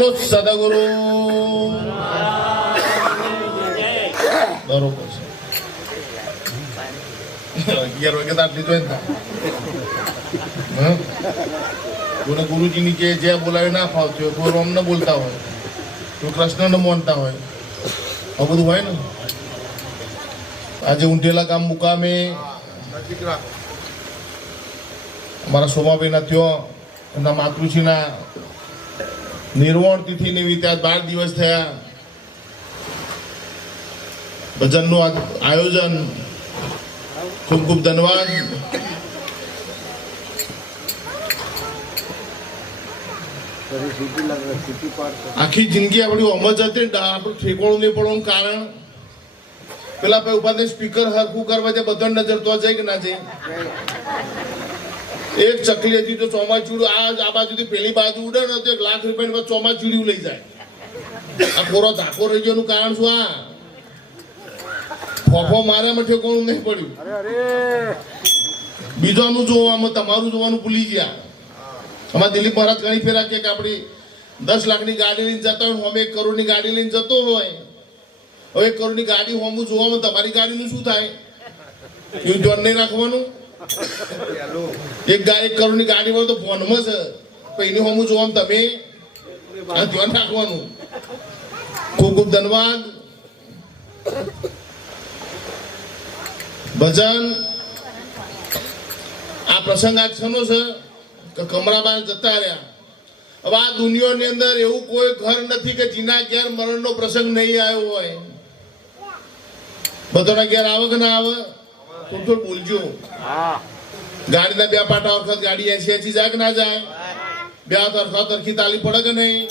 બોલો સદગુરુ બરોબર છે 11 વાગે આટલી જોઈ કોને ગુરુજીની કે જે બોલાવે ના ફાવતી હોય કોઈ રોમ ન બોલતા હોય કોઈ કૃષ્ણ ન માનતા હોય આ બધું હોય ને આજે ઊંઢેલા ગામ મુકામે અમારા સોમાભાઈના ત્યાં એમના માતૃશ્રીના નિર્વાણ તિથિ નિમિત્તે આજ 12 દિવસ થયા ભજનનું આયોજન ખૂબ ખૂબ ધન્યવાદ આખી જિંદગી આપણી અમજ હતી આપણું ઠેકોણું નહીં પડવાનું કારણ પેલા ભાઈ ઉભા સ્પીકર હરખું કરવા જાય બધા નજર તો જાય કે ના જાય એક ચકલી હતી તો ચોમાચીડું આ બાજુથી પેલી બાજુ ઉડે ને તો 1 લાખ રૂપિયાની ચોમાચીડું લઈ જાય આ કોરો ધાકો રહી ગયોનું કારણ શું આ ફોફો મારા માં ઠેકોણું નહીં પડ્યું બીજાનું જોવામાં તમારું જોવાનું ભૂલી ગયા અમારા દિલીપ મહારાજ ઘણી ફેરા કે આપણી 10 લાખની ગાડી લઈને જતા હોય અમે 1 કરોડની ગાડી લઈને જતો હોય હવે 1 કરોડની ગાડી હોમું જોવામાં તમારી ગાડીનું શું થાય એવું ધ્યાન નહીં રાખવાનું 1 કરોડની ગાડી હોય તો ફોનમાં છે એની હોમું જોવામાં તમે ધ્યાન રાખવાનું ખૂબ ખૂબ ધન્યવાદ ભજન આ પ્રસંગ આજ છનો છે કે કમરાબાઈ જતા રહ્યા હવે આ દુનિયાની અંદર એવું કોઈ ઘર નથી કે જેના ઘેર મરણનો પ્રસંગ નહીં આવ્યો હોય બધાના ઘેર આવે કે ના આવે થોડું બોલજો ગાડીના 2 પાટા વખત ગાડી 80 જાય કે ના જાય 2 તરફા તરખી તાલી પડે કે નહીં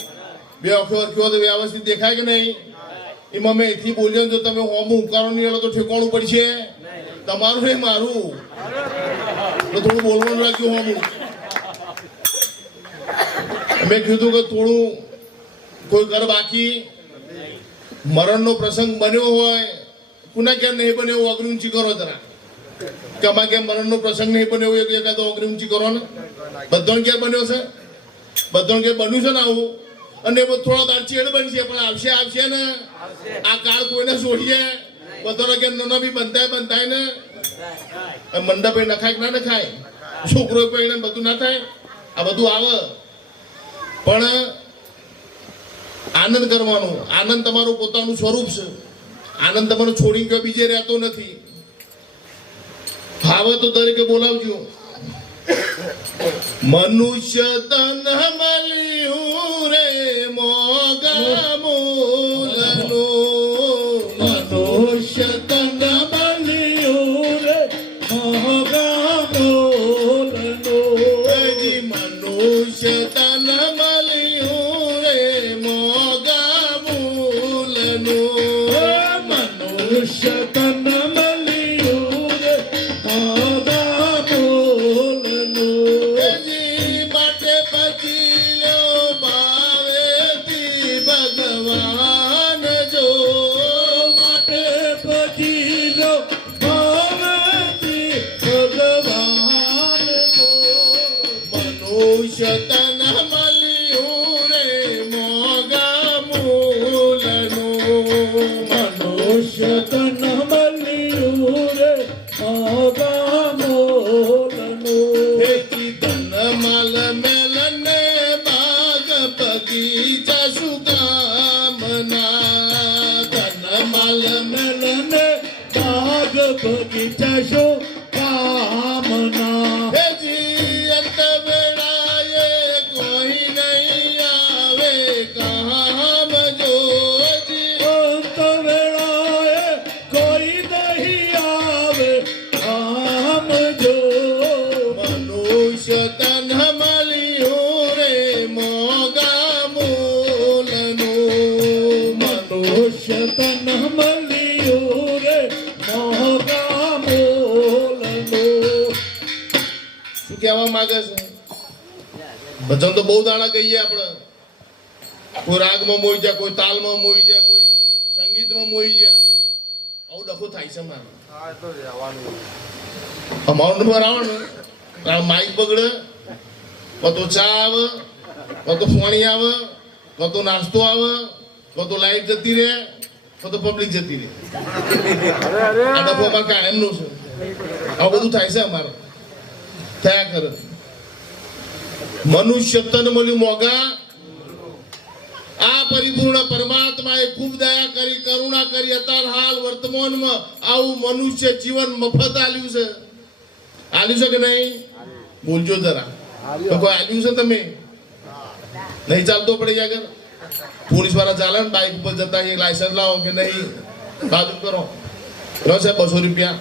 2 અખો તો વ્યવસ્થિત દેખાય કે નહીં એમાં મેં એથી બોલ્યો જો તમે હોમું ઉકારો નહીં તો ઠેકોણું પડશે તમારું નહીં મારું તો થોડું બોલવાનું રાખ્યું હોમું મેં કીધું કે થોડું કોઈ ઘર બાકી મરણનો પ્રસંગ બન્યો હોય પુના ક્યાં નહીં બન્યો અગ્નિ ઊંચી કરો જરા કે અમારે ક્યાં મરણનો પ્રસંગ નહીં બન્યો એકાદો અગ્નિ ઊંચી કરો ને બધાને ક્યાં બન્યો છે બધાને ક્યાં બન્યું છે ને આવું અને થોડો દાર ચેડ બનશે પણ આવશે ને આ કાળ કોઈને છોડીએ બધાને ક્યાં નાના બી બનતાય ને મંડપ નખાય કે ના નખાય છોકરો પણ બધું ના થાય આ બધું આવે પણ આનંદ કરવાનો આનંદ તમારું પોતાનું સ્વરૂપ છે આનંદ તમારો છોડી ગયો બીજે રહેતો નથી ભાવે તો દરેકે બોલાવજો મનુષ્ય તન મળ્યું રે મોગા મૂલનો મનુષ્ય તન મળ્યું રે મોગા મૂલનો મનુષ્ય તન મળ્યું રે મોગા મૂલનો મનુષ્ય તન મળ્યું રે મોગા મૂલનો માટે પતિયો ભાવેથી ભગવાન જો માટે પતિયો ભાવેથી ભગવાન જો મનુષ્ય તન મળ્યું રે મોગા મૂલનો મનુષ્ય તન મળ્યું રે મોગા મૂલનો હે તન મલ મેલને બાગ બગીચા સુકામના તન મલ મેલને બાગ બગીચા સુકામના હે જી અંત વેળાએ કોઈ નહીં આવે કામ જોજી અંત વેળાએ કોઈ નહીં આવે કામ જો મનુષ્ય તન મળ્યું રે મોગા મૂલનો મનુષ્ય તન મળ્યું રે મોગા મૂલનો શું કહેવા માંગે છે ભજન તો બહુ દાડા કહીએ આપણે કોઈ રાગમાં મોઈ જાય કોઈ તાલમાં મોઈ જાય કોઈ સંગીતમાં મોઈ જાય આવું ડખો થાય છે મારે અમારું નંબર આવે ને માઇક બગડે તો ચા આવે તો ફોણી આવે કો તો નાસ્તો આવે, કો તો લાઈટ જતી રહે, કો તો પબ્લિક જતી રહે. આ ડબ્બામાં કાયમનું છે. આવું બધું થાય છે અમારે, થયા કરે. મનુષ્ય તન મળ્યું મોંઘા, આ પરિપૂર્ણ પરમાત્માએ ખૂબ દયા કરી, કરુણા કરી. અત્યાર હાલ વર્તમાનમાં આવું મનુષ્ય જીવન મફત આલ્યું છે. આલ્યું છે કે નહીં? બોલજો જરા. તો કોઈ આલ્યું છે? તમે નહીં ચાલતો પડે આગળ. પોલીસ વાળા ચાલે ને બાઇક ઉપર જતા, લાયસન્સ લાવો કે નહીં, બાજુ કરો. લો છે 200 રૂપિયા,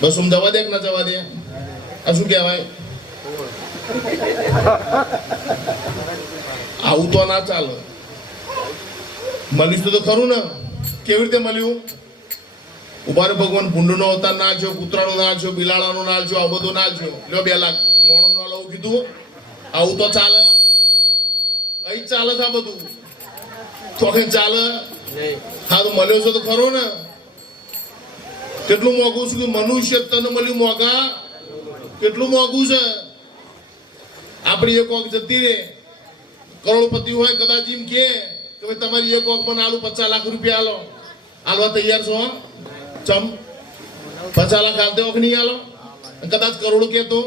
200 જવા દે કે ના જવા દે? આ શું કહેવાય? આવું તો ના ચાલે. મળ્યું તો ખરું ને? કેવી રીતે મળ્યું? ઉભા ભગવાન ભૂંડનો અવતાર ના છો, કૂતરાનો ના છો, બિલાડાનો ના છો, આ બધું ના છો. લ્યો 2 લાખ મોણો ના લાવું કીધું. આવું તો ચાલે? અહીં ચાલે છે આ બધું? તો કઈ ચાલે? હા તો મળ્યો છો તો ખરો ને? કેટલું મોંઘું છે? મનુષ્ય તને મળ્યું મોંઘા. કેટલું મોંઘું છે? આપણી એક વખત જતી રે, કરોડપતિ હોય કદાચ એમ કે તમારી એક વખત મને આલુ 50 લાખ રૂપિયા આલો, આલવા તૈયાર છો? ચમ 50 લાખ આલતે વખત નહીં આલો? કદાચ કરોડો કેતો,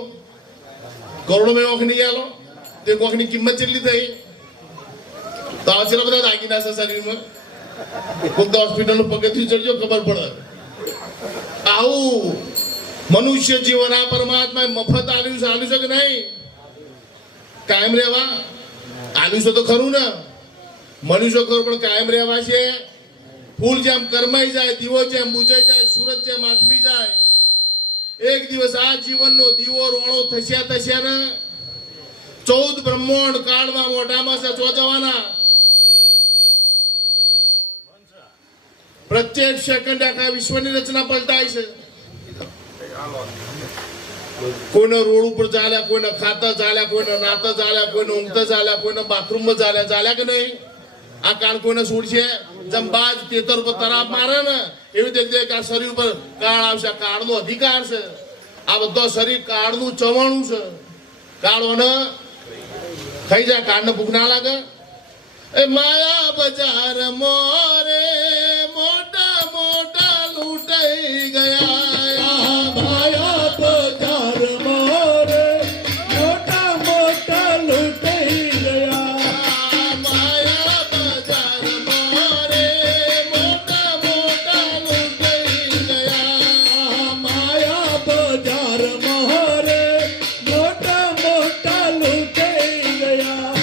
કરોડો મેં વખત નહીં આલો તો એક વખતની કિંમત કેટલી થઈ? તો આ ચેલા બધા દાગીના છે શરીરમાં. કોઈક હોસ્પિટલનું પગથિયું ચડજો ખબર પડે. આવું મનુષ્ય જીવન આ પરમાત્માએ મફત આલ્યું છે કે નહીં? કાયમ રહેવા આલ્યું છે તો ખરું ને? મળ્યું છે ખરું, પણ કાયમ રહેવા છે. ફૂલ જેમ કરમાઈ જાય, દીવો જેમ બુજાઈ જાય, સૂરજ જેમ આથમી જાય, એક દિવસ આ જીવનનો દીવો રોણો થશે ને 14 બ્રહ્માંડ કાળમાં મોઢામાં છે જવાના. પ્રત્યેક સેકન્ડ આખા વિશ્વની રચના પલટાય છે. કોઈને રોડ ઉપર ચાલ્યા, કોઈને ખાતા ચાલ્યા, કોઈને નાતા ચાલ્યા, કોઈને ઊંઘતા ચાલ્યા, કોઈને બાથરૂમમાં ચાલ્યા કે નહીં? આ કાળ કોઈને છોડશે? જેમ બાજ તેતર પર તરાપ મારે ને એવી રીતે આ શરીર ઉપર કાળ આવશે. કાળનો અધિકાર છે. આ બધો શરીર કાળનું ચવાણું છે. કાળોને ખાઈ જાય. કાળને ભૂખ ના લાગે? એ માયા બજાર મોરે મોટા મોટા લૂંટાઈ ગયા. માયા બજાર મોરે મોટા મોટા લૂંટાઈ ગયા. માયા બજાર મોરે મોટા મોટા લૂંટાઈ ગયા. માયા બજાર મોરે મોટા મોટા લૂંટાઈ ગયા.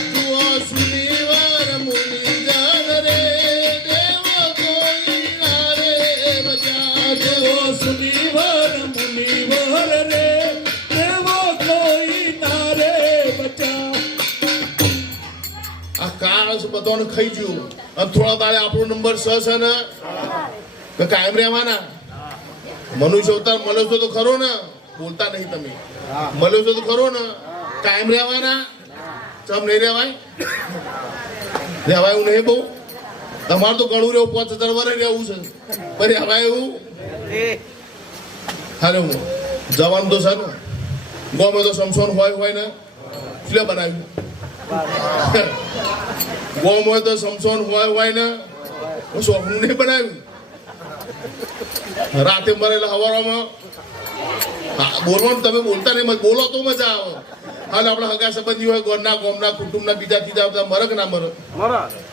સુનીવાર મુનિ જન રે દેવ કોઈ ના રે બજા. સુનીવાર મુનિવર રે દેવ કોઈ ના રે બચા. આ કાળ બધાને ખાઈ ગયું. અને થોડા દાડે આપણો નંબર 6 છે ને કે કાયમ રહેવાના. મનુષ્ય અવતાર મળ્યો છો તો ખરો ને? બોલતા નહીં તમે. મળ્યો છો તો ખરો ને? કાયમ રહેવાના? ચમ નહીં રહેવાય? રહેવાય એવું નહીં બહુ? તમારે તો ઘણું રહેવું, 5000 વર્ષ રહેવું છે. બરી હવાય એવું? હારે હું જવાનું તો છે ને. ગોમે તો સમસોન હોય ને એટલે બનાવ્યું. ગોમ હોય તો સમસોન હોય ને શોખનું નહીં બનાવ્યું. રાતે મરેલા હવારમાં બોલવાનું તમે બોલતા નહીં. બોલો તો મજા આવે. હાલ આપણા હગા સંબંધી હોય, ગોરના ગોમના કુટુંબના બીજા ત્રીજા બધા મરે કે ના મરે?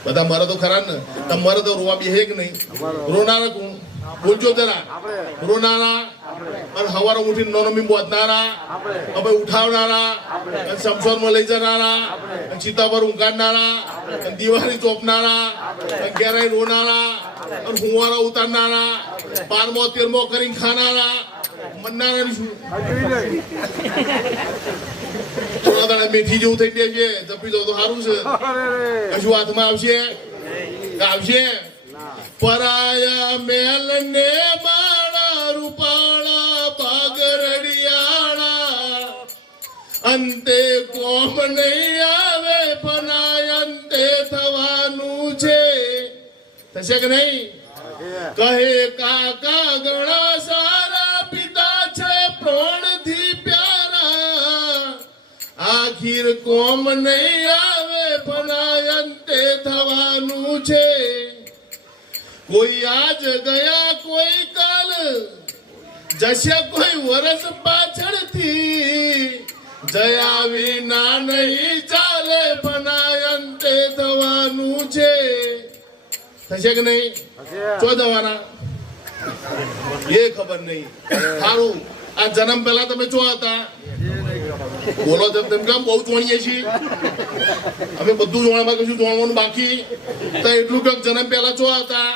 બધા મરે તો ખરા ને. તમે મરે તો રોવા બી હે કે નહીં? રોનારા કોણ? બોલજો જરા. રોનારા અને હવારે ઉઠીને નોનમી બોધનારા, હવે ઉઠાવનારા, સમસોનમાં લઈ જનારા, ચિતા પર ઊંઘાડનારા, દિવાળી ચોપનારા, ઘેરાઈ રોનારા, હુંવારા ઉતારનારા, 12મો 13મો કરીને ખાનારા, મનનારા શું? થોડા દાડા મેથી જેવું થઈ જાય છે. જપી દો તો સારું છે. કશું હાથમાં આવશે? આવશે? પરાયા મેલ ને માણા રૂપાળા પાગરડિયાળા, અંતે કોમ નહીં આવે પણ અંતે થવાનું છે. થશે કે નહીં? કહે કાકા ઘણા સારા પિતા છે પ્રાણથી પ્યારા, આખીર કોમ નહીં આવે પણ અંતે થવાનું છે. કોઈ આજ ગયા કોઈ કાલ જશે કોઈ વર્ષ પાછળથી. જયા વિના નહીં ચાલે પણ અંતે થવાનું છે. થશે કે નહીં? ચો જવાના એ ખબર નહીં. સારું, આ જન્મ પહેલા તમે ચો હતા? બોલો તેમ કેમ બહુ ચોણીએ છીએ અમે. બધું જોવામાં કશું જોવાનું બાકી તો એટલું કે જન્મ પહેલા ચો હતા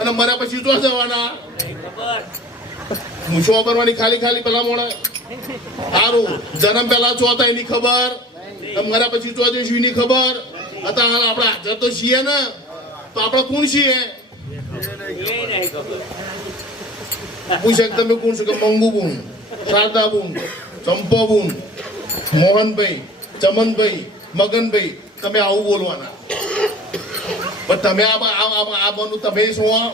અને મર્યા પછી ચો જવાના? મૂછો કરવાની ખાલી ખાલી પેલા મોણે. સારું, જન્મ પહેલા ચો હતા એની ખબર, મર્યા પછી ચો જઈશું એની ખબર. અત્યારે આપણે હાજર તો છીએ ને, તો આપણે કોણ છીએ? પૂછે તમે કોણ છો? કે મંગુ બુન, શારદા બુન, ચંપો બુન, મોહનભાઈ, ચમનભાઈ, મગનભાઈ. તમે આવું બોલવાના. પણ તમે આ બનું તમે શું?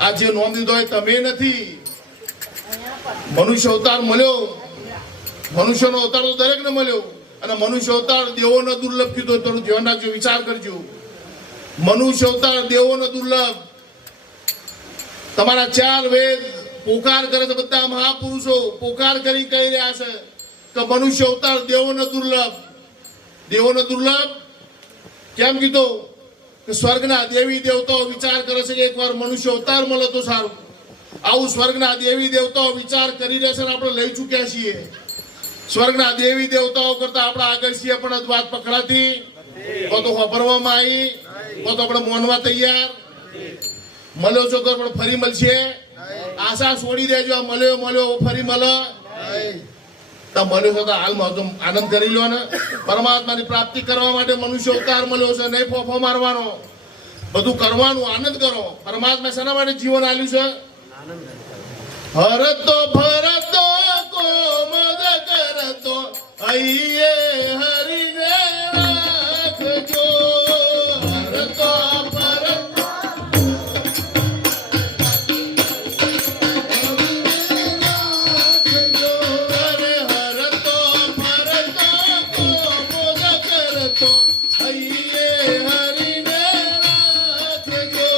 આ જે નોંધ દીધો હોય તમે નથી. મનુષ્ય અવતાર મળ્યો, મનુષ્યનો અવતાર તો દરેકને મળ્યો. અને મનુષ્ય અવતાર દેવોને દુર્લભ કીધો. થોડું ધ્યાન રાખજો, વિચાર કરજો. મનુષ્ય અવતાર દેવોને દુર્લભ. તમારા 4 વેદ પોકાર કરે છે, બધા મહાપુરુષો પોકાર કરી કહી રહ્યા છે કે મનુષ્ય અવતાર દેવોને દુર્લભ. દેવોને દુર્લભ કેમ કીધું? કે સ્વર્ગના દેવી દેવતાઓ વિચાર કરે છે કે એકવાર મનુષ્ય અવતાર મળે તો સારું. આવું સ્વર્ગના દેવી દેવતાઓ વિચાર કરી રહ્યા છે અને આપણે લઈ ચૂક્યા છીએ. સ્વર્ગના દેવી દેવતાઓ કરતા આપણે આગળ છીએ, પણ વાત પકડાતી તો વાપરવામાં આવી, તો આપણે મોનવા તૈયાર. મળ્યો છો પણ ફરી મળશે? આશા છોડી દેજો. મળ્યો ફરી મળે તો મળ્યો છો તો હાલમાં તો આનંદ કરી લો ને. પરમાત્માની પ્રાપ્તિ કરવા માટે મનુષ્ય અવતાર મળ્યો છે. નહીં ફોફો મારવાનો, બધું કરવાનું, આનંદ કરો. પરમાત્મા શેના માટે જીવન આલ્યું છે? હરતો ભરતો કોમદ કરતો હૈયે હરિને રાખજો. હરતો ભરતો અરે હરતો ભરતો કોમદ કરતો હૈયે હરિને રાખજો.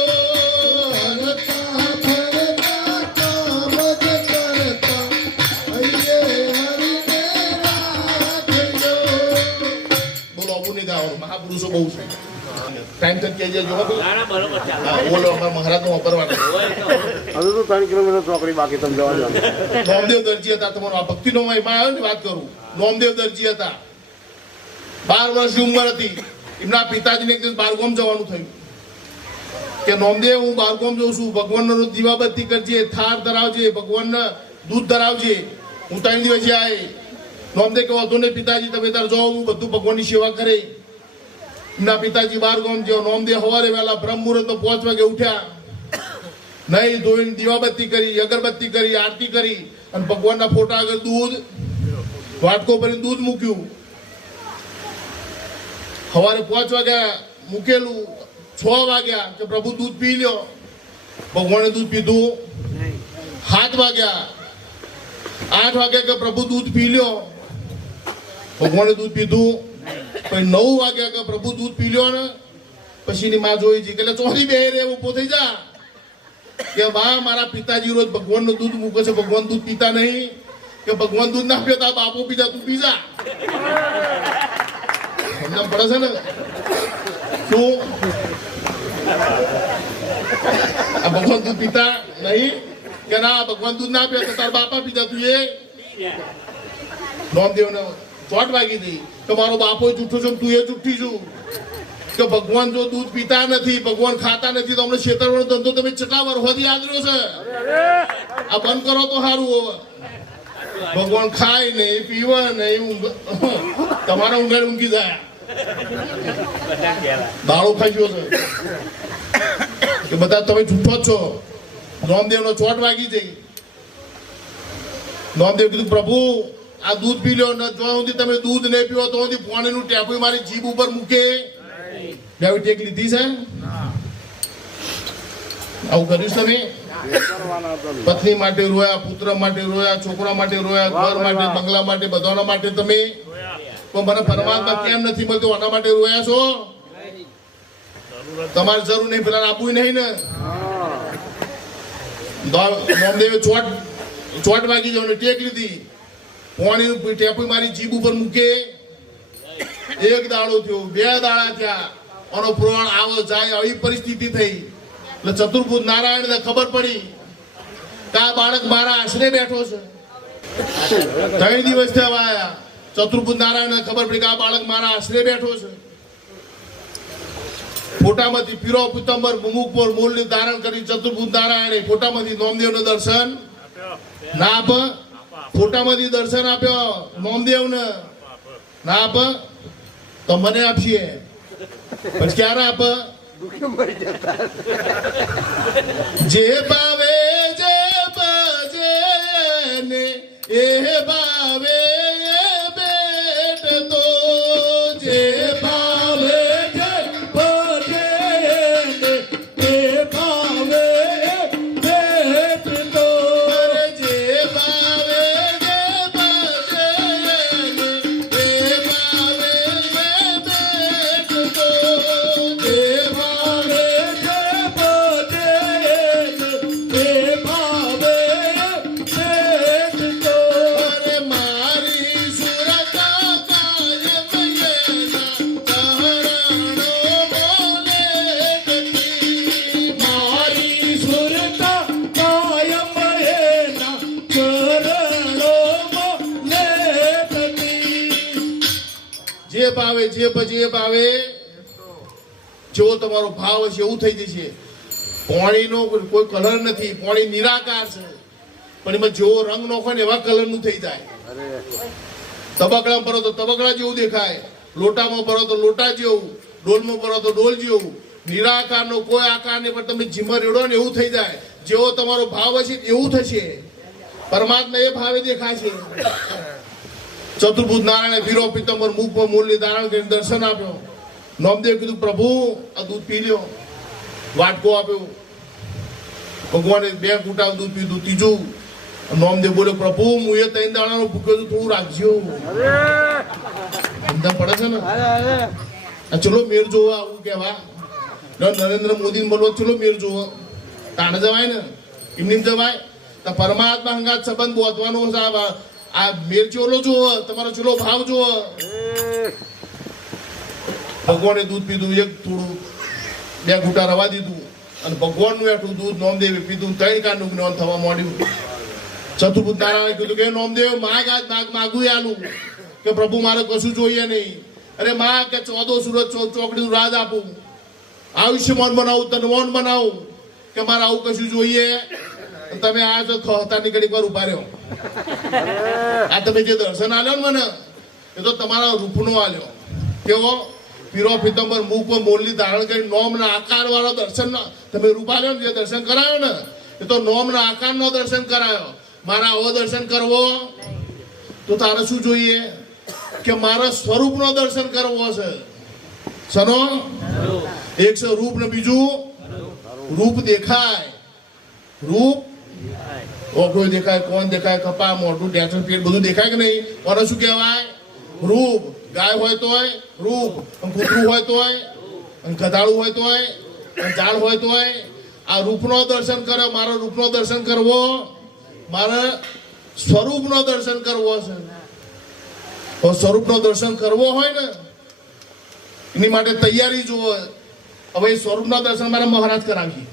મહાપુરુષો બહુ છે. ટાઈમ તો કે જે જોવા બોલો મહારાજ નો વાપરવાનો. હજુ તો 3 કિલોમીટર ચોકડી બાકી તમે જવા દો. નોમદેવ દરજી હતા. તમારો આ ભક્તિનો મહિમા આવ્યો ને વાત કરું. નોમદેવ દરજી હતા. 12 વર્ષની ઉંમર હતી. એમના પિતાજીને એક દિવસ બારગામ જવાનું થયું કે નોમદેવ હું બારગામ જઉં છું, ભગવાનનો દીવાબત્તી કરજે, થાળ ધરાવજે, ભગવાનને દૂધ ધરાવજે, હું 3 દિવસ જાય. નોમદેવ કે વાંધો નહીં પિતાજી, તમે તાર જાઓ, હું બધું ભગવાનની સેવા કરે. એમના પિતાજી બારગામ ગયો. નોમદેવ સવારે વહેલા બ્રહ્મ મુહૂર્તમાં 5 વાગે ઉઠ્યા, નહીં ધોઈને દીવાબત્તી કરી, અગરબત્તી કરી, આરતી કરી અને ભગવાનના ફોટા આગળ દૂધ વાટકો ભરીને દૂધ મૂક્યું. સવારે 5 વાગ્યા મૂકેલું, 6 વાગ્યા કે પ્રભુ દૂધ પી લ્યો. ભગવાને દૂધ પીધું. 7 વાગ્યા, 8 વાગ્યા કે પ્રભુ દૂધ પી લ્યો. ભગવાને દૂધ પીધું. પછી 9 વાગ્યા કે પ્રભુ દૂધ પી લ્યો ને. પછી ની માં જોઈ છે એટલે ચોરી બે રે ઉભો થઈ જા કે બા મારા પિતાજી રોજ ભગવાનનું દૂધ મૂકે છે, ભગવાન દૂધ પીતા નહીં. કે ભગવાન દૂધ ના પીતા, બાપો પીતા, તું પીજા. સમજણ પડે છે ને? શું આ ભગવાન દૂધ પીતા નહીં? કે ના ભગવાન દૂધ ના પીતા, તારા બાપા પીતા, તું એ નોમદેવને ચોટ વાગી હતી કે મારો બાપો જૂઠો છે, તું એ જૂઠી છું. કે ભગવાન જો દૂધ પીતા નથી, ભગવાન ખાતા નથી, તો અમને છેતરવાનો ધંધો તમે કેટલા વર્ષોથી આદર્યો છે. આ બંધ કરો તો સારું. હવે ભગવાન ખાય નહીં, પીવે નહીં, તમારા ઊંઘાડ ઊંઘી જાય. દાળો ખાઈ ગયો છે કે બધા તમે જૂઠો જ છો. નોમદેવ નો ચોટ વાગી જઈ. નોમદેવ કીધું પ્રભુ આ દૂધ પી લો ને, જો સુધી તમે દૂધ નહીં પીવો તો સુધી પાણીનું ટેપું મારી જીભ ઉપર મૂકે. બે ટેક લીધી છે? આવું કર્યું તમે? પત્ની માટે રોયા, પુત્ર માટે રોયા, છોકરા માટે રોયા, ઘર માટે, બંગલા માટે, બધાના માટે તમે પણ મને પરમાત્મા કેમ નથી મળતો આના માટે રોયા છો? તમારે જરૂર નહીં, પેલા આપવું નહીં ને. નોમદેવે ચોટ વાગી જવાનું ટેક લીધી, પાણીનું ટેપુ મારી જીભ ઉપર મૂકે. એક દાડો થયો, 2 દાડા થયા, આનો પુરાણ આવો જાય આવી પરિસ્થિતિ થઈ. એટલે ચતુર્ભુજ નારાયણને ખબર પડી કે આ બાળક મારા આશરે બેઠો છે. 3 દિવસ થયા આયા. ચતુર્ભુજ નારાયણને ખબર પડી કે આ બાળક મારા આશરે બેઠો છે. ફોટામાંથી પીરો પિત્તંબર મુમુક મૂળને ધારણ કરી ચતુર્ભુજ નારાયણે ફોટામાંથી નોમદેવને દર્શન ના આપ. ફોટામાંથી દર્શન આપ્યો નોમદેવને ના આપ તો મને આપશે. પછી ક્યારે આપ? જે ભાવે જે ભજે ને એ ભાવે બેટ તો. જે ભાવે જે ભજે ને એ ભાવે બેટ તો. જે ભાવે જે ભજે ને એ ભાવે બેટ તો. જે ભાવે જે ભજે ને એ ભાવે બેટ તો. અરે મારી સુરત કાયમ એના ચરણો બોલે ગતી. મારી સુરત કાયમ એના ચરણો બોલે ગતી. જે ભાવે જે ભજે ભાવે, જેવો તમારો ભાવ હશે એવું થઈ જશે. પાણીનો કોઈ કલર નથી, પાણી નિરાકાર છે, પણ એમાં જેવો રંગ નોખો ને એવા કલરનું થઈ જાય. તબકડામાં ભરો તો તબકડા જેવું દેખાય, લોટામાં ભરો તો લોટા જેવું, ડોલમાં ભરો તો ડોલ જેવું. નિરાકારનો કોઈ આકાર નહીં, પણ તમે જીમર રેડો ને એવું થઈ જાય. જેવો તમારો ભાવ હશે એવું થશે. પરમાત્મા એ ભાવે દેખાશે. ચતુર્ભુજ નારાયણે વીરો પિત્તંબર મુખમાં મૂળની ધારણ કરીને દર્શન આપ્યો. નોમદેવ કીધું પ્રભુ આ દૂધ પી લ્યો. વાટકો આપ્યો. ભગવાને 2 ઘૂંટા દૂધ પીધું. ત્રીજું નોમદેવ બોલ્યો પ્રભુ હું એ 3 દાડાનો ભૂખ્યો છું, થોડું રાખજો. સમજણ પડે છે ને? ચલો મેર જોવા આવું કેવા નરેન્દ્ર મોદી બોલવો ચલો મેર જોવો તાને જવાય ને, એમની જવાય. તો પરમાત્મા હંગાત સંબંધ બોધવાનો છે. આ મેર ચોલો જુઓ, તમારો ચલો ભાવ જુઓ. ભગવાને દૂધ પીધું, એક થોડું 2 ઘૂંટા રવા દીધું અને ભગવાનનું એટલું દૂધ નોમદેવે પીધું. 3 કારનું જ્ઞાન થવા માંડ્યું. ચતુર્ભુજ નારાયણે કીધું કે નોમદેવ માગ આજ માગું આલું કે પ્રભુ મારે કશું જોઈએ નહીં. અરે માં કે 14 સુરત ચોકડીનું રાજ આપું, આયુષ્યમાન બનાવું, તનવાન બનાવું, કે મારે આવું કશું જોઈએ. તમે આ તો ખહતાની ઘડીક વાર ઉભા રહ્યો. આ તમે જે દર્શન આલ્યો ને મને એ તો તમારા રૂપનો આલ્યો. કેવો? પીરો પિત્તંબર મુખ મોરલી ધારણ કરી નોમના આકાર વાળો દર્શન તમે રૂપ આલ્યો ને, જે દર્શન કરાયો ને એ તો નોમના આકારનો દર્શન કરાયો. મારા આવો દર્શન કરવો તો તારે શું જોઈએ? કે મારા સ્વરૂપનો દર્શન કરવો છે. સનો એક છે રૂપ ને બીજું રૂપ દેખાય. રૂપ ઓખો દેખાય, કોણ દેખાય, કપા મોઢું ટેચર પેટ બધું દેખાય કે નહીં? કોને શું કહેવાય? રૂપ. ગાય હોય તોય રૂપ, કૂતરું હોય તોય, ગધાડું હોય તોય, ઝાડ હોય તોય. આ રૂપનો દર્શન કરે. મારો રૂપનો દર્શન કરવો, મારે સ્વરૂપનો દર્શન કરવો છે. તો સ્વરૂપનો દર્શન કરવો હોય ને એની માટે તૈયારી જુઓ. હવે સ્વરૂપના દર્શન મારે મહારાજ કરાવી.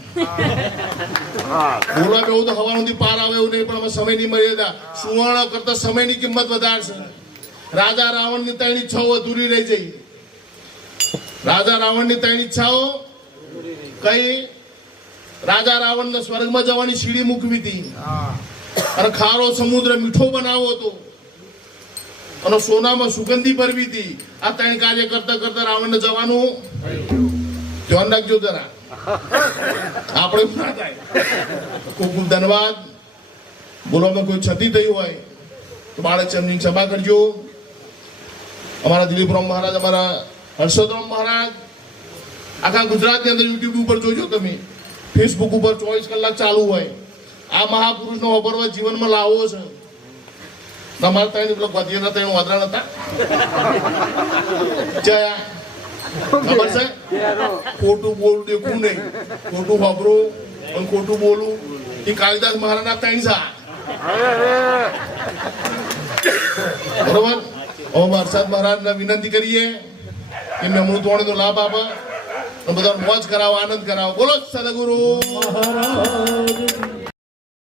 બોલવા એવું તો હવાનું પાર આવે એવું નહીં, પણ અમે સમયની મર્યાદા. સુવર્ણ કરતા સમયની કિંમત વધારે છે. રાજા રાવણની 3 ઈચ્છાઓ અધૂરી રહી જઈ. રાજા રાવણની 3 ઈચ્છાઓ કઈ? રાજા રાવણને સ્વર્ગમાં જવાની સીડી મૂકવી હતી, અને ખારો સમુદ્ર મીઠો બનાવવો હતો, અને સોનામાં સુગંધી ભરવી હતી. આ 3 કાર્ય કરતા કરતા રાવણને જવાનું. ધ્યાન રાખજો જરા, આપણે ના થાય. ખૂબ ખૂબ ધન્યવાદ. બોલવામાં કોઈ ક્ષતિ થઈ હોય તો બાળકચંદની ક્ષમા કરજો. અમારા દિલીપરામ મહારાજ, અમારા હર્ષદરામ મહારાજ આખા ગુજરાતની અંદર યુટ્યુબ ઉપર જોજો તમે, ફેસબુક ઉપર 24 કલાક ચાલુ હોય. આ મહાપુરુષનો વાપરવા જીવનમાં લાવવો છે. તમારે ત્યાં પેલો ગોધીના ત્યાં વાદરા નતા જયા ખબર છે ખોટું બોલું દેખું નહીં, ખોટું વાપરું અને ખોટું બોલું એ કાલિદાસ મહારાજના ત્રણ સા બરોબર. હવે હર્ષદ મહારાજને વિનંતી કરીએ કે મેમણું તોડનો લાભ આપે અને બધા મોજ કરાવો, આનંદ કરાવો. બોલો સદગુરુ મહારાજ